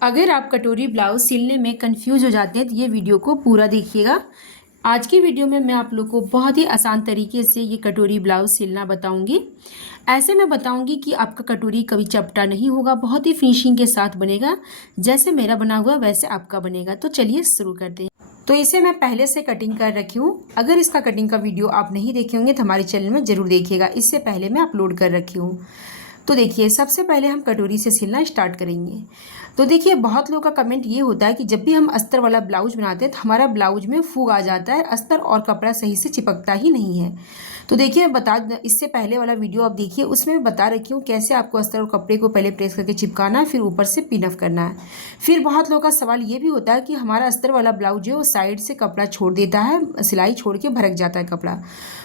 अगर आप कटोरी ब्लाउज सिलने में कंफ्यूज हो जाते हैं तो ये वीडियो को पूरा देखिएगा। आज की वीडियो में मैं आप लोग को बहुत ही आसान तरीके से ये कटोरी ब्लाउज सिलना बताऊंगी। ऐसे मैं बताऊंगी कि आपका कटोरी कभी चपटा नहीं होगा, बहुत ही फिनिशिंग के साथ बनेगा। जैसे मेरा बना हुआ वैसे आपका बनेगा। तो चलिए शुरू करते हैं। तो इसे मैं पहले से कटिंग कर रखी हूँ। अगर इसका कटिंग का वीडियो आप नहीं देखे होंगे तो हमारे चैनल में ज़रूर देखिएगा, इससे पहले मैं अपलोड कर रखी हूँ। तो देखिए, सबसे पहले हम कटोरी से सिलना स्टार्ट करेंगे। तो देखिए, बहुत लोगों का कमेंट ये होता है कि जब भी हम अस्तर वाला ब्लाउज बनाते हैं तो हमारा ब्लाउज में फूग आ जाता है, अस्तर और कपड़ा सही से चिपकता ही नहीं है। तो देखिए, इससे पहले वाला वीडियो आप देखिए, उसमें मैं बता रखी हूँ कैसे आपको अस्तर और कपड़े को पहले प्रेस करके चिपकाना है, फिर ऊपर से पिन अप करना है। फिर बहुत लोगों का सवाल ये भी होता है कि हमारा अस्तर वाला ब्लाउज जो साइड से कपड़ा छोड़ देता है, सिलाई छोड़ के भरक जाता है कपड़ा।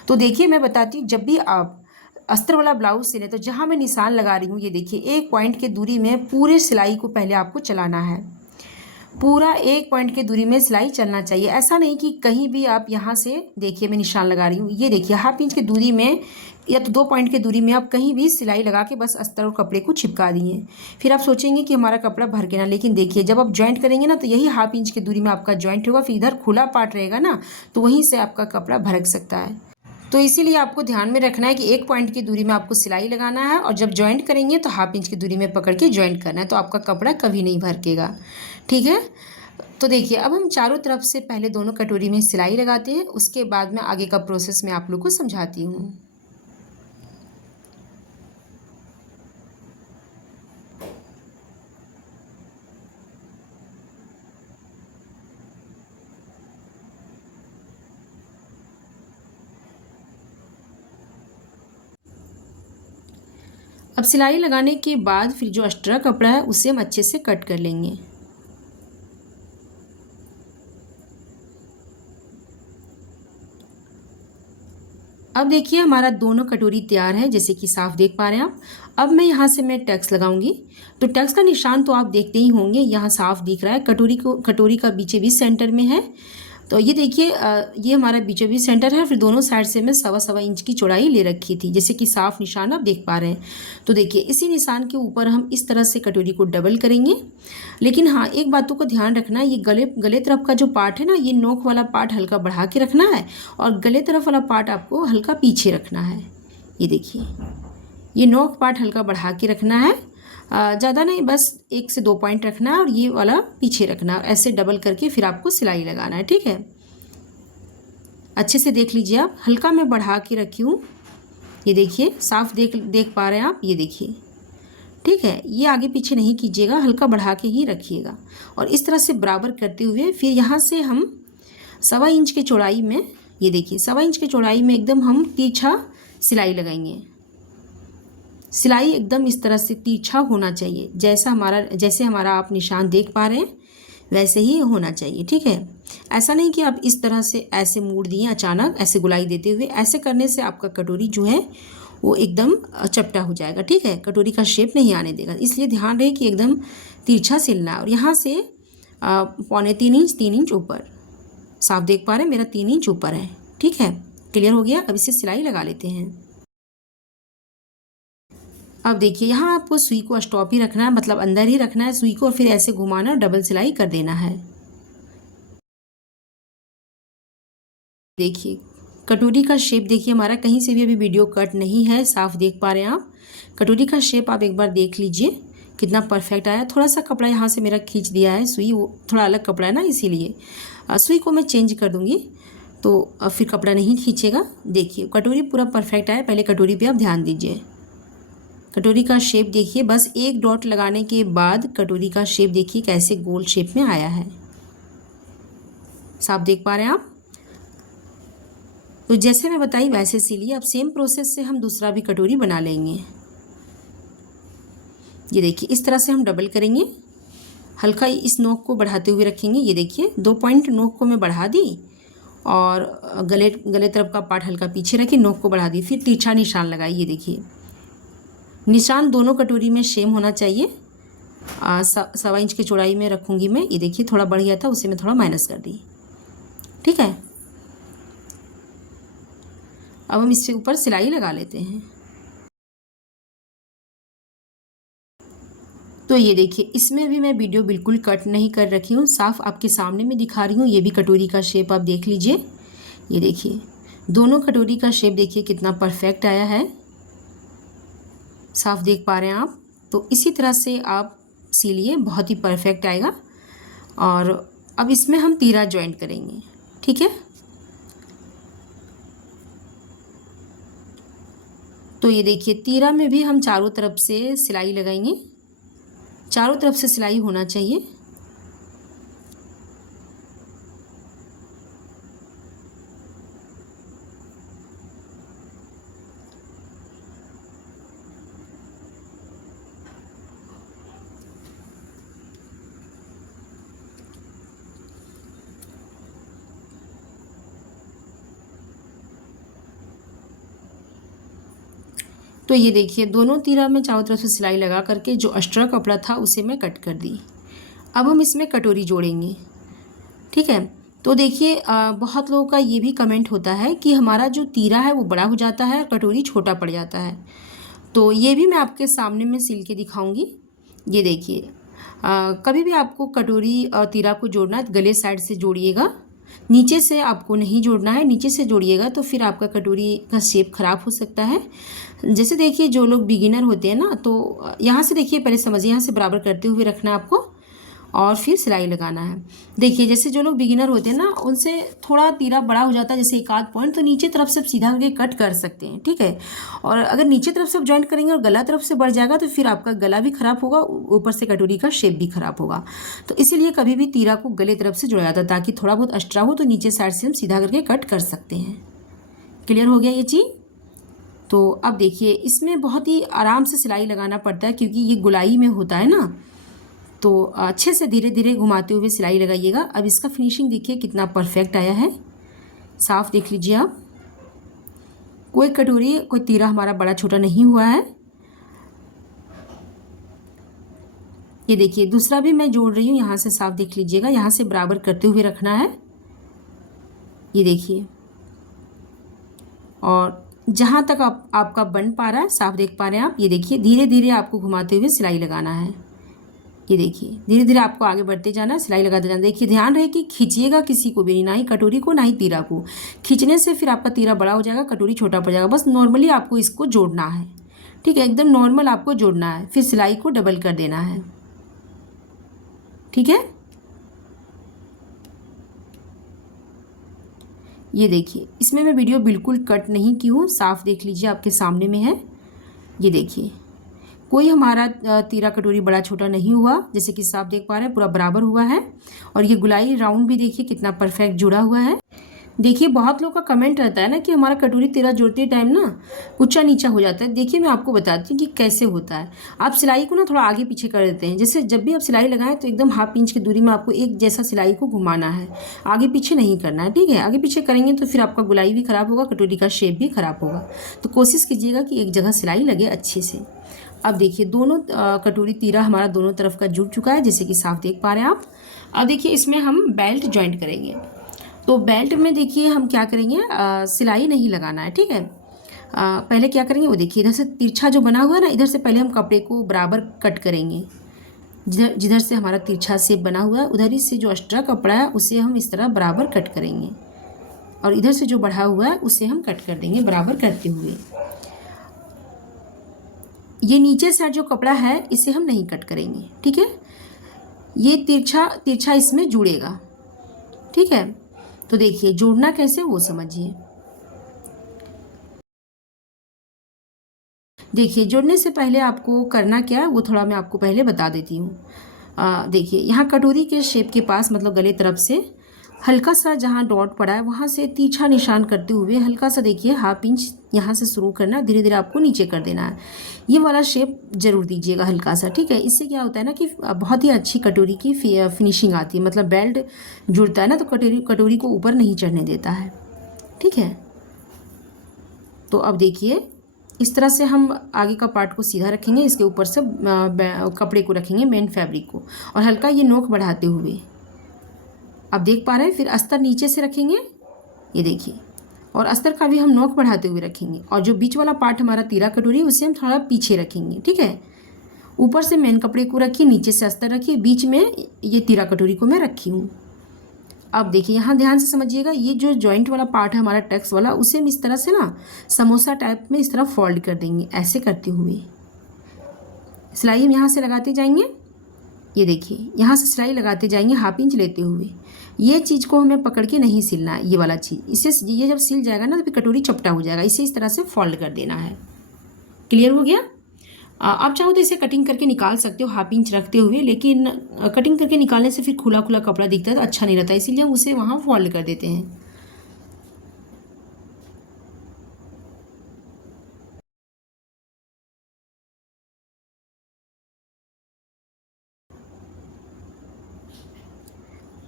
तो देखिए, मैं बताती हूँ, जब भी आप अस्तर वाला ब्लाउज सिले तो जहाँ मैं निशान लगा रही हूँ, ये देखिए, एक पॉइंट के दूरी में पूरे सिलाई को पहले आपको चलाना है। पूरा एक पॉइंट की दूरी में सिलाई चलना चाहिए। ऐसा नहीं कि कहीं भी आप यहाँ से, देखिए मैं निशान लगा रही हूँ, ये देखिए हाफ इंच की दूरी में या तो 2 पॉइंट की दूरी में आप कहीं भी सिलाई लगा के बस अस्तर और कपड़े को चिपका दिए। फिर आप सोचेंगे कि हमारा कपड़ा भर के ना, लेकिन देखिए जब आप जॉइंट करेंगे ना तो यही हाफ इंच की दूरी में आपका जॉइंट होगा। फिर इधर खुला पार्ट रहेगा ना, तो वहीं से आपका कपड़ा भरक सकता है। तो इसीलिए आपको ध्यान में रखना है कि एक पॉइंट की दूरी में आपको सिलाई लगाना है, और जब जॉइंट करेंगे तो हाफ इंच की दूरी में पकड़ के जॉइंट करना है, तो आपका कपड़ा कभी नहीं भरकेगा। ठीक है। तो देखिए, अब हम चारों तरफ से पहले दोनों कटोरी में सिलाई लगाते हैं, उसके बाद में आगे का प्रोसेस मैं आप लोग को समझाती हूँ। अब सिलाई लगाने के बाद फिर जो एक्स्ट्रा कपड़ा है उसे हम अच्छे से कट कर लेंगे। अब देखिए, हमारा दोनों कटोरी तैयार है, जैसे कि साफ देख पा रहे हैं आप। अब मैं यहाँ से मैं टक्स लगाऊंगी। तो टक्स का निशान तो आप देखते ही होंगे, यहाँ साफ दिख रहा है। कटोरी का बीचे बीच सेंटर में है। तो ये देखिए, ये हमारा बीचों बीच सेंटर है। फिर दोनों साइड से मैं 1.25 इंच की चौड़ाई ले रखी थी, जैसे कि साफ निशान आप देख पा रहे हैं। तो देखिए, इसी निशान के ऊपर हम इस तरह से कटोरी को डबल करेंगे। लेकिन हाँ, एक बातों को ध्यान रखना है, ये गले तरफ का जो पार्ट है ना, ये नोक वाला पार्ट हल्का बढ़ा के रखना है, और गले तरफ वाला पार्ट आपको हल्का पीछे रखना है। ये देखिए, ये नोक पार्ट हल्का बढ़ा के रखना है, ज़्यादा नहीं, बस 1 से 2 पॉइंट रखना है, और ये वाला पीछे रखना है। ऐसे डबल करके फिर आपको सिलाई लगाना है। ठीक है, अच्छे से देख लीजिए आप, हल्का मैं बढ़ा के रखी हूँ। ये देखिए, साफ देख पा रहे हैं आप, ये देखिए। ठीक है, ये आगे पीछे नहीं कीजिएगा, हल्का बढ़ा के ही रखिएगा। और इस तरह से बराबर करते हुए फिर यहाँ से हम 1.25 इंच की चौड़ाई में, ये देखिए 1.25 इंच की चौड़ाई में एकदम हम तिरछा सिलाई लगाएंगे। सिलाई एकदम इस तरह से तिरछा होना चाहिए, जैसे हमारा आप निशान देख पा रहे हैं वैसे ही होना चाहिए। ठीक है, ऐसा नहीं कि आप इस तरह से ऐसे मोड़ दिए अचानक, ऐसे गुलाई देते हुए। ऐसे करने से आपका कटोरी जो है वो एकदम चपटा हो जाएगा। ठीक है, कटोरी का शेप नहीं आने देगा, इसलिए ध्यान रहे कि एकदम तिरछा सिलना है। और यहाँ से 3.25 इंच ऊपर, साफ देख पा रहे हैं मेरा 3 इंच ऊपर है। ठीक है, क्लियर हो गया। अब इसे सिलाई लगा लेते हैं। अब देखिए, यहाँ आपको सुई को स्टॉप ही रखना है, मतलब अंदर ही रखना है सुई को, और फिर ऐसे घुमाना, डबल सिलाई कर देना है। देखिए, कटोरी का शेप देखिए हमारा कहीं से भी अभी वीडियो कट नहीं है, साफ देख पा रहे हैं आप। कटोरी का शेप आप एक बार देख लीजिए कितना परफेक्ट आया। थोड़ा सा कपड़ा यहाँ से मेरा खींच दिया है सुई, वो थोड़ा अलग कपड़ा है ना, इसीलिए सुई को मैं चेंज कर दूँगी, तो अब फिर कपड़ा नहीं खींचेगा। देखिए, कटोरी पूरा परफेक्ट आया। पहले कटोरी पे आप ध्यान दीजिए, कटोरी का शेप देखिए, बस एक डॉट लगाने के बाद कटोरी का शेप देखिए कैसे गोल शेप में आया है, साफ देख पा रहे हैं आप। तो जैसे मैं बताई वैसे सिलिए। अब सेम प्रोसेस से हम दूसरा भी कटोरी बना लेंगे। ये देखिए, इस तरह से हम डबल करेंगे, हल्का इस नोक को बढ़ाते हुए रखेंगे। ये देखिए, 2 पॉइंट नोक को मैं बढ़ा दी, और गले तरफ का पार्ट हल्का पीछे रखी, नोक को बढ़ा दी, फिर तिरछा निशान लगाई। ये देखिए, निशान दोनों कटोरी में सेम होना चाहिए। 1.25 इंच की चौड़ाई में रखूँगी मैं। ये देखिए, थोड़ा बढ़ गया था, उसे मैं थोड़ा माइनस कर दी। ठीक है, अब हम इससे ऊपर सिलाई लगा लेते हैं। तो तो ये देखिए, इसमें भी मैं वीडियो बिल्कुल कट नहीं कर रखी हूँ, साफ आपके सामने में दिखा रही हूँ। ये भी कटोरी का शेप आप देख लीजिए। ये देखिए, दोनों कटोरी का शेप देखिए कितना परफेक्ट आया है, साफ देख पा रहे हैं आप। तो इसी तरह से आप सिलिए, बहुत ही परफेक्ट आएगा। और अब इसमें हम तीरा जॉइंट करेंगे, ठीक है। तो ये देखिए, तीरा में भी हम चारों तरफ से सिलाई लगाएंगे, चारों तरफ से सिलाई होना चाहिए। तो ये देखिए, दोनों तीरा में चारों तरफ से सिलाई लगा करके जो एक्स्ट्रा कपड़ा था उसे मैं कट कर दी। अब हम इसमें कटोरी जोड़ेंगे, ठीक है। तो देखिए, बहुत लोगों का ये भी कमेंट होता है कि हमारा जो तीरा है वो बड़ा हो जाता है और कटोरी छोटा पड़ जाता है। तो ये भी मैं आपके सामने में सिल के दिखाऊंगी। ये देखिए, कभी भी आपको कटोरी और तीरा को जोड़ना है गले साइड से जोड़िएगा, नीचे से आपको नहीं जोड़ना है। नीचे से जोड़िएगा तो फिर आपका कटोरी का शेप ख़राब हो सकता है। जैसे देखिए, जो लोग बिगिनर होते हैं ना, तो यहाँ से देखिए, पहले समझिए, यहाँ से बराबर करते हुए रखना है आपको और फिर सिलाई लगाना है। देखिए, जैसे जो लोग बिगिनर होते हैं ना, उनसे थोड़ा तीरा बड़ा हो जाता है, जैसे एक आध पॉइंट, तो नीचे तरफ से सीधा करके कट कर सकते हैं, ठीक है। और अगर नीचे तरफ से जॉइंट करेंगे और गला तरफ से बढ़ जाएगा तो फिर आपका गला भी ख़राब होगा, ऊपर से कटोरी का शेप भी ख़राब होगा। तो इसीलिए कभी भी तीरा को गले तरफ से जोड़ा जाता है, ताकि थोड़ा बहुत एक्स्ट्रा हो तो नीचे साइड से हम सीधा करके कट कर सकते हैं। क्लियर हो गया ये चीज़। तो अब देखिए, इसमें बहुत ही आराम से सिलाई लगाना पड़ता है, क्योंकि ये गुलाई में होता है ना, तो अच्छे से धीरे धीरे घुमाते हुए सिलाई लगाइएगा। अब इसका फिनिशिंग देखिए कितना परफेक्ट आया है, साफ देख लीजिए आप। कोई कटोरी, कोई तीरा हमारा बड़ा छोटा नहीं हुआ है। ये देखिए, दूसरा भी मैं जोड़ रही हूँ, यहाँ से साफ देख लीजिएगा, यहाँ से बराबर करते हुए रखना है। ये देखिए, और जहाँ तक आपका बन पा रहा है, साफ देख पा रहे हैं आप। ये देखिए, धीरे धीरे आपको घुमाते हुए सिलाई लगाना है। ये देखिए, धीरे धीरे आपको आगे बढ़ते जाना है, सिलाई लगाते जाना। देखिए, ध्यान रहे कि खींचिएगा किसी को भी नहीं, ना ही कटोरी को ना ही तीरा को। खींचने से फिर आपका तीरा बड़ा हो जाएगा, कटोरी छोटा पड़ जाएगा। बस नॉर्मली आपको इसको जोड़ना है, ठीक है, एकदम नॉर्मल आपको जोड़ना है, फिर सिलाई को डबल कर देना है, ठीक है। ये देखिए, इसमें मैं वीडियो बिल्कुल कट नहीं की हूँ, साफ देख लीजिए, आपके सामने में है। ये देखिए, कोई हमारा तीरा कटोरी बड़ा छोटा नहीं हुआ, जैसे कि साफ देख पा रहे हैं, पूरा बराबर हुआ है। और ये गुलाई राउंड भी देखिए कितना परफेक्ट जुड़ा हुआ है। देखिए, बहुत लोग का कमेंट रहता है ना कि हमारा कटोरी तीरा जोड़ते टाइम ना ऊंचा नीचा हो जाता है। देखिए, मैं आपको बताती हूँ कि कैसे होता है। आप सिलाई को ना थोड़ा आगे पीछे कर देते हैं। जैसे जब भी आप सिलाई लगाएं तो एकदम हाफ इंच की दूरी में आपको एक जैसा सिलाई को घुमाना है, आगे पीछे नहीं करना है, ठीक है। आगे पीछे करेंगे तो फिर आपका गुलाई भी ख़राब होगा, कटोरी का शेप भी ख़राब होगा। तो कोशिश कीजिएगा कि एक जगह सिलाई लगे अच्छे से। अब देखिए, दोनों कटोरी तीरा हमारा दोनों तरफ का जुड़ चुका है, जैसे कि साफ देख पा रहे हैं आप। अब देखिए, इसमें हम बेल्ट जॉइंट करेंगे। तो बेल्ट में देखिए हम क्या करेंगे, सिलाई नहीं लगाना है, ठीक है। पहले क्या करेंगे, वो देखिए, इधर से तिरछा जो बना हुआ है ना, इधर से पहले हम कपड़े को बराबर कट करेंगे। जिधर जिधर से हमारा तिरछा शेप बना हुआ है, उधर ही से जो एक्स्ट्रा कपड़ा है उसे हम इस तरह बराबर कट करेंगे, और इधर से जो बढ़ा हुआ है उसे हम कट कर देंगे बराबर करते हुए। ये नीचे साइड जो कपड़ा है इसे हम नहीं कट करेंगे, ठीक है। ये तिरछा तिरछा इसमें जुड़ेगा, ठीक है। तो देखिए, जोड़ना कैसे वो समझिए। देखिए, जोड़ने से पहले आपको करना क्या है वो थोड़ा मैं आपको पहले बता देती हूँ। देखिए, यहाँ कटोरी के शेप के पास, मतलब गले तरफ से हल्का सा जहाँ डॉट पड़ा है वहाँ से तिरछा निशान करते हुए हल्का सा देखिए हाफ इंच यहाँ से शुरू करना, धीरे धीरे आपको नीचे कर देना है। ये वाला शेप जरूर दीजिएगा हल्का सा, ठीक है। इससे क्या होता है ना कि बहुत ही अच्छी कटोरी की फिनिशिंग आती है। मतलब बेल्ट जुड़ता है ना तो कटोरी को ऊपर नहीं चढ़ने देता है, ठीक है। तो अब देखिए, इस तरह से हम आगे का पार्ट को सीधा रखेंगे, इसके ऊपर से कपड़े को रखेंगे, मेन फैब्रिक को, और हल्का ये नोक बढ़ाते हुए आप देख पा रहे हैं। फिर अस्तर नीचे से रखेंगे, ये देखिए, और अस्तर का भी हम नोक बढ़ाते हुए रखेंगे। और जो बीच वाला पार्ट हमारा तीरा कटोरी उसे हम थोड़ा पीछे रखेंगे, ठीक है। ऊपर से मेन कपड़े को रखिए, नीचे से अस्तर रखिए, बीच में ये तीरा कटोरी को मैं रखी हूँ। अब देखिए यहाँ ध्यान से समझिएगा, ये जो जॉइंट वाला पार्ट है हमारा टक्स वाला, उसे हम इस तरह से ना समोसा टाइप में इस तरह फोल्ड कर देंगे, ऐसे करते हुए सिलाई हम यहाँ से लगाते जाएंगे। ये देखिए यहाँ से सिलाई लगाते जाएंगे हाफ इंच लेते हुए। ये चीज़ को हमें पकड़ के नहीं सिलना है, ये वाला चीज़, इससे ये जब सिल जाएगा ना तो फिर कटोरी चपटा हो जाएगा। इसे इस तरह से फोल्ड कर देना है। क्लियर हो गया? आप चाहो तो इसे कटिंग करके निकाल सकते हो हाफ इंच रखते हुए, लेकिन कटिंग करके निकालने से फिर खुला खुला कपड़ा दिखता है तो अच्छा नहीं रहता, इसीलिए हम उसे वहाँ फोल्ड कर देते हैं।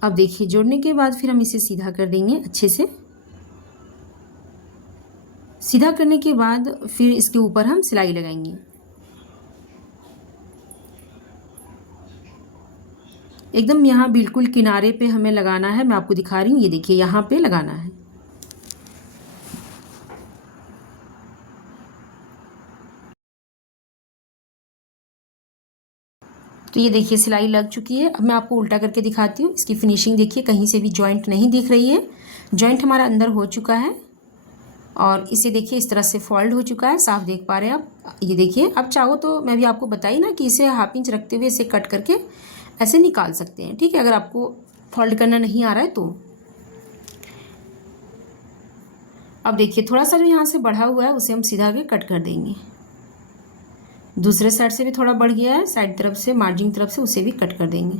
अब देखिए जोड़ने के बाद फिर हम इसे सीधा कर देंगे अच्छे से। सीधा करने के बाद फिर इसके ऊपर हम सिलाई लगाएंगे। एकदम यहाँ बिल्कुल किनारे पे हमें लगाना है, मैं आपको दिखा रही हूँ, ये देखिए यहाँ पे लगाना है। तो ये देखिए सिलाई लग चुकी है। अब मैं आपको उल्टा करके दिखाती हूँ। इसकी फिनिशिंग देखिए, कहीं से भी जॉइंट नहीं दिख रही है, जॉइंट हमारा अंदर हो चुका है और इसे देखिए इस तरह से फोल्ड हो चुका है, साफ देख पा रहे हैं आप। ये देखिए, अब चाहो तो मैं भी आपको बताई ना कि इसे हाफ इंच रखते हुए इसे कट करके ऐसे निकाल सकते हैं, ठीक है, अगर आपको फोल्ड करना नहीं आ रहा है तो। अब देखिए थोड़ा सा जो यहाँ से बढ़ा हुआ है उसे हम सीधा के कट कर देंगे। दूसरे साइड से भी थोड़ा बढ़ गया है, साइड तरफ से, मार्जिन तरफ से, उसे भी कट कर देंगे।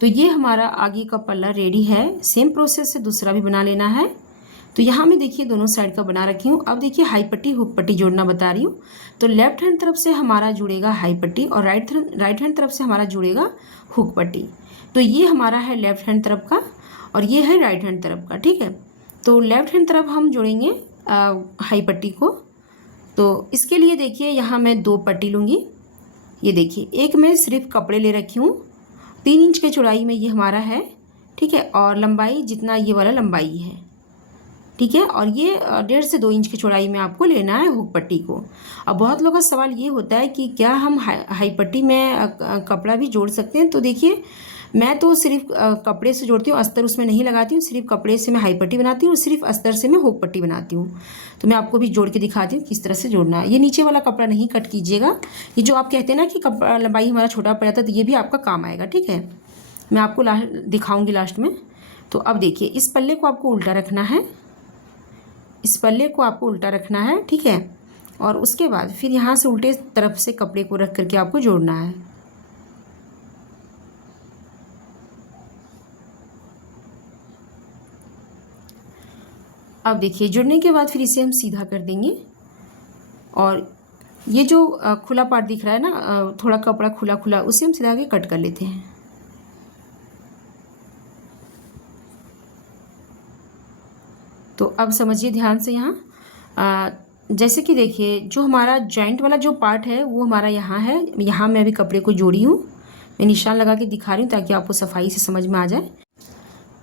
तो ये हमारा आगे का पल्ला रेडी है। सेम प्रोसेस से दूसरा भी बना लेना है। तो यहाँ मैं देखिए दोनों साइड का बना रखी हूँ। अब देखिए हाई पट्टी हुक पट्टी जोड़ना बता रही हूँ। तो लेफ्ट हैंड तरफ से हमारा जुड़ेगा हाई पट्टी और राइट हैंड तरफ से हमारा जुड़ेगा हुक पट्टी। तो ये हमारा है लेफ्ट हैंड तरफ का और ये है राइट हैंड तरफ का, ठीक है। तो लेफ्ट हैंड तरफ हम जोड़ेंगे हाई पट्टी को। तो इसके लिए देखिए यहाँ मैं 2 पट्टी लूँगी। ये देखिए एक मैं सिर्फ कपड़े ले रखी हूँ, 3 इंच के चौड़ाई में ये हमारा है, ठीक है, और लंबाई जितना ये वाला लंबाई है, ठीक है, और ये 1.5 से 2 इंच की चौड़ाई में आपको लेना है हुक पट्टी को। अब बहुत लोगों का सवाल ये होता है कि क्या हम हाई पट्टी में कपड़ा भी जोड़ सकते हैं। तो देखिए मैं तो सिर्फ कपड़े से जोड़ती हूँ, अस्तर उसमें नहीं लगाती हूँ, सिर्फ कपड़े से मैं हाई पट्टी बनाती हूँ और सिर्फ अस्तर से मैं हुक पट्टी बनाती हूँ। तो मैं आपको भी जोड़ के दिखाती हूँ किस तरह से जोड़ना है। ये नीचे वाला कपड़ा नहीं कट कीजिएगा। ये जो आप कहते हैं ना कि कपड़ा लंबाई हमारा छोटा पड़ जाता है, तो ये भी आपका काम आएगा, ठीक है। मैं आपको दिखाऊँगी लास्ट में। तो अब देखिए इस पल्ले को आपको उल्टा रखना है, इस पल्ले को आपको उल्टा रखना है, ठीक है, और उसके बाद फिर यहाँ से उल्टे तरफ से कपड़े को रख करके आपको जोड़ना है। अब देखिए जुड़ने के बाद फिर इसे हम सीधा कर देंगे और ये जो खुला पार्ट दिख रहा है ना, थोड़ा कपड़ा खुला खुला, उसे हम सीधा के कट कर लेते हैं। तो अब समझिए ध्यान से यहाँ, जैसे कि देखिए जो हमारा जॉइंट वाला जो पार्ट है वो हमारा यहाँ है। यहाँ मैं अभी कपड़े को जोड़ी हूँ, मैं निशान लगा के दिखा रही हूँ ताकि आपको सफाई से समझ में आ जाए।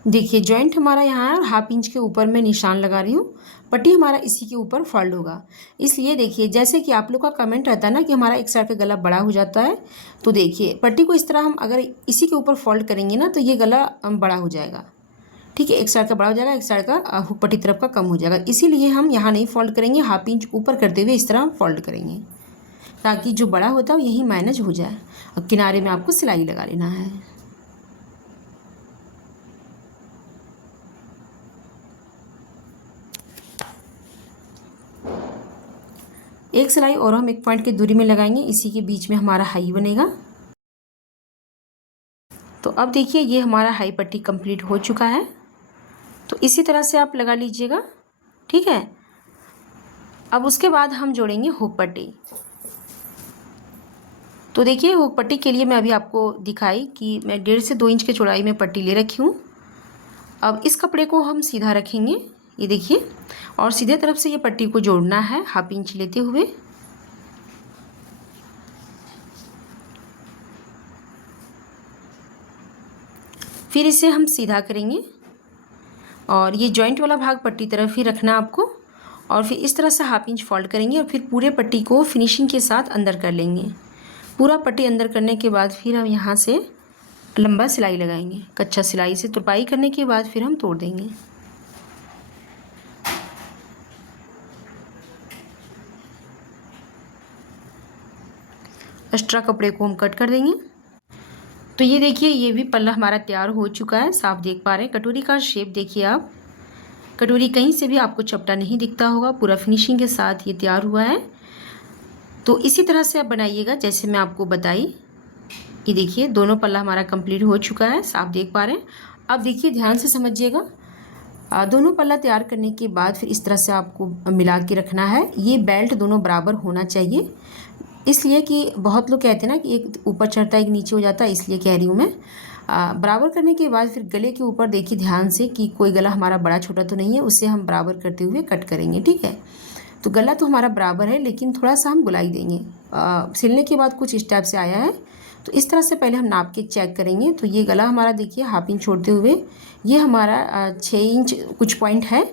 देखिए जॉइंट हमारा यहाँ है, हाफ इंच के ऊपर मैं निशान लगा रही हूँ, पट्टी हमारा इसी के ऊपर फोल्ड होगा। इसलिए देखिए जैसे कि आप लोग का कमेंट रहता है ना कि हमारा एक साइड का गला बड़ा हो जाता है, तो देखिए पट्टी को इस तरह हम अगर इसी के ऊपर फोल्ड करेंगे ना तो ये गला बड़ा हो जाएगा, ठीक है, एक साइड का बड़ा हो जाएगा, एक साइड का हुक पट्टी तरफ का कम हो जाएगा। इसीलिए हम यहाँ नहीं फोल्ड करेंगे, हाफ इंच ऊपर करते हुए इस तरह फोल्ड करेंगे ताकि जो बड़ा होता है यही मैनेज हो जाए। और किनारे में आपको सिलाई लगा लेना है। एक सिलाई और हम 1 पॉइंट की दूरी में लगाएंगे, इसी के बीच में हमारा हाई बनेगा। तो अब देखिए ये हमारा हाई पट्टी कंप्लीट हो चुका है। तो इसी तरह से आप लगा लीजिएगा, ठीक है। अब उसके बाद हम जोड़ेंगे हुक पट्टी। तो देखिए हुक पट्टी के लिए मैं अभी आपको दिखाई कि मैं 1.5 से 2 इंच के चौड़ाई में पट्टी ले रखी हूँ। अब इस कपड़े को हम सीधा रखेंगे, ये देखिए, और सीधे तरफ से ये पट्टी को जोड़ना है हाफ इंच लेते हुए। फिर इसे हम सीधा करेंगे और ये जॉइंट वाला भाग पट्टी तरफ ही रखना आपको और फिर इस तरह से 1/2 इंच फोल्ड करेंगे और फिर पूरे पट्टी को फिनिशिंग के साथ अंदर कर लेंगे। पूरा पट्टी अंदर करने के बाद फिर हम यहाँ से लंबा सिलाई लगाएंगे। कच्चा सिलाई से तुरपाई करने के बाद फिर हम तोड़ देंगे। एक्स्ट्रा कपड़े को हम कट कर देंगे। तो ये देखिए, ये भी पल्ला हमारा तैयार हो चुका है, साफ देख पा रहे हैं। कटोरी का शेप देखिए आप, कटोरी कहीं से भी आपको चपटा नहीं दिखता होगा, पूरा फिनिशिंग के साथ ये तैयार हुआ है। तो इसी तरह से आप बनाइएगा जैसे मैं आपको बताई। ये देखिए दोनों पल्ला हमारा कंप्लीट हो चुका है, साफ देख पा रहे हैं। अब देखिए ध्यान से समझिएगा। दोनों पल्ला तैयार करने के बाद फिर इस तरह से आपको मिला के रखना है। ये बेल्ट दोनों बराबर होना चाहिए, इसलिए कि बहुत लोग कहते हैं ना कि एक ऊपर चढ़ता है एक नीचे हो जाता है, इसलिए कह रही हूँ मैं। बराबर करने के बाद फिर गले के ऊपर देखिए ध्यान से कि कोई गला हमारा बड़ा छोटा तो नहीं है, उससे हम बराबर करते हुए कट करेंगे, ठीक है। तो गला तो हमारा बराबर है, लेकिन थोड़ा सा हम गुलाई देंगे। सिलने के बाद कुछ इस टाइप से आया है, तो इस तरह से पहले हम नाप के चेक करेंगे। तो ये गला हमारा देखिए 1/2 इंच छोड़ते हुए ये हमारा 6 इंच कुछ पॉइंट है,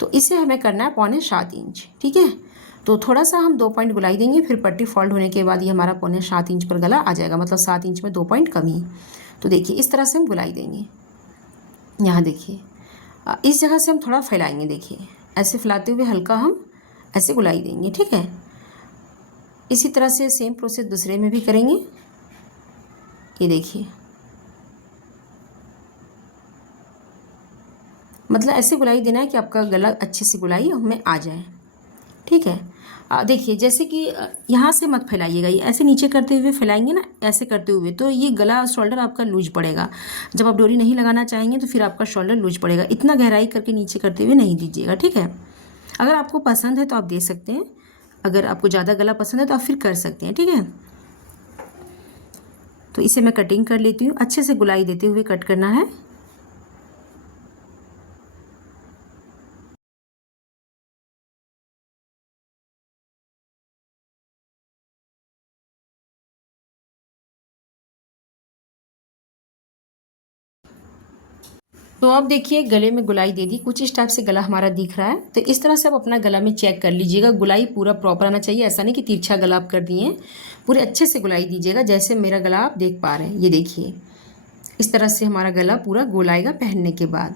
तो इसे हमें करना है 6.25 इंच, ठीक है। तो थोड़ा सा हम 2 पॉइंट गुलाई देंगे, फिर पट्टी फोल्ड होने के बाद ये हमारा 6.25 इंच पर गला आ जाएगा, मतलब 7 इंच में 2 पॉइंट कमी। तो देखिए इस तरह से हम गुलाई देंगे। यहाँ देखिए इस जगह से हम थोड़ा फैलाएंगे, देखिए ऐसे फैलाते हुए हल्का हम ऐसे गुलाई देंगे, ठीक है। इसी तरह से सेम प्रोसेस दूसरे में भी करेंगे। ये देखिए मतलब ऐसे गुलाई देना है कि आपका गला अच्छे से गुलाई हमें आ जाए, ठीक है। देखिए जैसे कि यहाँ से मत फैलाइएगा, ये ऐसे नीचे करते हुए फैलाएंगे ना, ऐसे करते हुए तो ये गला शोल्डर आपका लूज पड़ेगा। जब आप डोरी नहीं लगाना चाहेंगे तो फिर आपका शोल्डर लूज पड़ेगा। इतना गहराई करके नीचे करते हुए नहीं दीजिएगा, ठीक है। अगर आपको पसंद है तो आप दे सकते हैं, अगर आपको ज़्यादा गला पसंद है तो आप फिर कर सकते हैं, ठीक है। तो इसे मैं कटिंग कर लेती हूँ, अच्छे से गुलाई देते हुए कट करना है। तो अब देखिए गले में गुलाई दे दी, कुछ इस टाइप से गला हमारा दिख रहा है। तो इस तरह से आप अपना गला में चेक कर लीजिएगा, गुलाई पूरा प्रॉपर आना चाहिए। ऐसा नहीं कि तिरछा गला आप कर दिए, पूरे अच्छे से गुलाई दीजिएगा जैसे मेरा गला आप देख पा रहे हैं। ये देखिए इस तरह से हमारा गला पूरा गोल आएगा पहनने के बाद।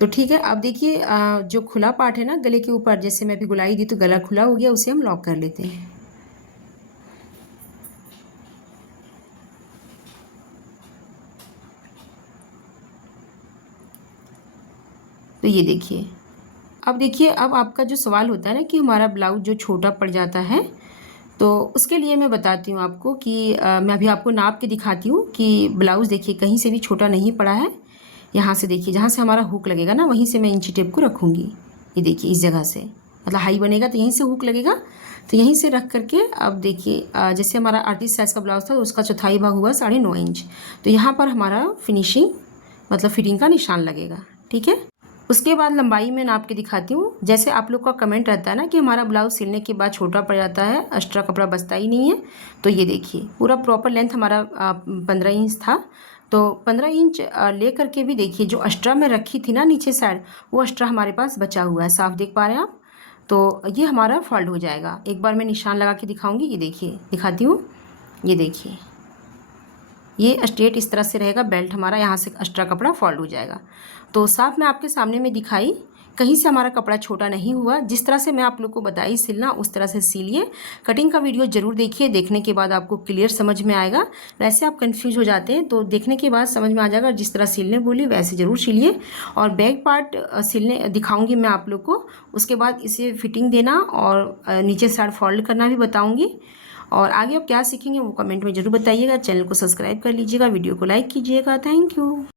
तो ठीक है, अब देखिए जो खुला पार्ट है ना गले के ऊपर, जैसे मैं अभी गुलाई दी तो गला खुला हो गया, उसे हम लॉक कर लेते हैं। तो ये देखिए, अब देखिए अब आपका जो सवाल होता है ना कि हमारा ब्लाउज जो छोटा पड़ जाता है, तो उसके लिए मैं बताती हूँ आपको कि मैं अभी आपको नाप के दिखाती हूँ कि ब्लाउज़ देखिए कहीं से भी छोटा नहीं पड़ा है। यहाँ से देखिए जहाँ से हमारा हुक लगेगा ना, वहीं से मैं इंची टेप को रखूँगी। ये देखिए इस जगह से, मतलब हाई बनेगा तो यहीं से हुक लगेगा, तो यहीं से रख करके अब देखिए जैसे हमारा 38 साइज़ का ब्लाउज़ था, उसका चौथाई भाग हुआ 9.5 इंच, तो यहाँ पर हमारा फिनिशिंग मतलब फिटिंग का निशान लगेगा, ठीक है। उसके बाद लंबाई में नाप के दिखाती हूँ। जैसे आप लोग का कमेंट रहता है ना कि हमारा ब्लाउज़ सिलने के बाद छोटा पड़ जाता है, एक्स्ट्रा कपड़ा बचता ही नहीं है, तो ये देखिए पूरा प्रॉपर लेंथ हमारा 15 इंच था, तो 15 इंच ले करके भी देखिए जो एक्स्ट्रा मैं रखी थी ना नीचे साइड, वो एक्स्ट्रा हमारे पास बचा हुआ है, साफ देख पा रहे हैं आप। तो ये हमारा फोल्ड हो जाएगा। एक बार मैं निशान लगा के दिखाऊंगी, ये देखिए दिखाती हूँ। ये देखिए ये स्ट्रेट इस तरह से रहेगा, बेल्ट हमारा यहाँ से एक्स्ट्रा कपड़ा फोल्ड हो जाएगा। तो साफ मैं आपके सामने में दिखाई, कहीं से हमारा कपड़ा छोटा नहीं हुआ। जिस तरह से मैं आप लोग को बताई सिलना, उस तरह से सिलिए। कटिंग का वीडियो ज़रूर देखिए, देखने के बाद आपको क्लियर समझ में आएगा। वैसे आप कंफ्यूज हो जाते हैं तो देखने के बाद समझ में आ जाएगा। जिस तरह सिलने बोली वैसे ज़रूर सिलिए। और बैक पार्ट सिलने दिखाऊंगी मैं आप लोग को, उसके बाद इसे फिटिंग देना और नीचे साइड फोल्ड करना भी बताऊँगी। और आगे आप क्या सीखेंगे वो कमेंट में ज़रूर बताइएगा। चैनल को सब्सक्राइब कर लीजिएगा, वीडियो को लाइक कीजिएगा। Thank you.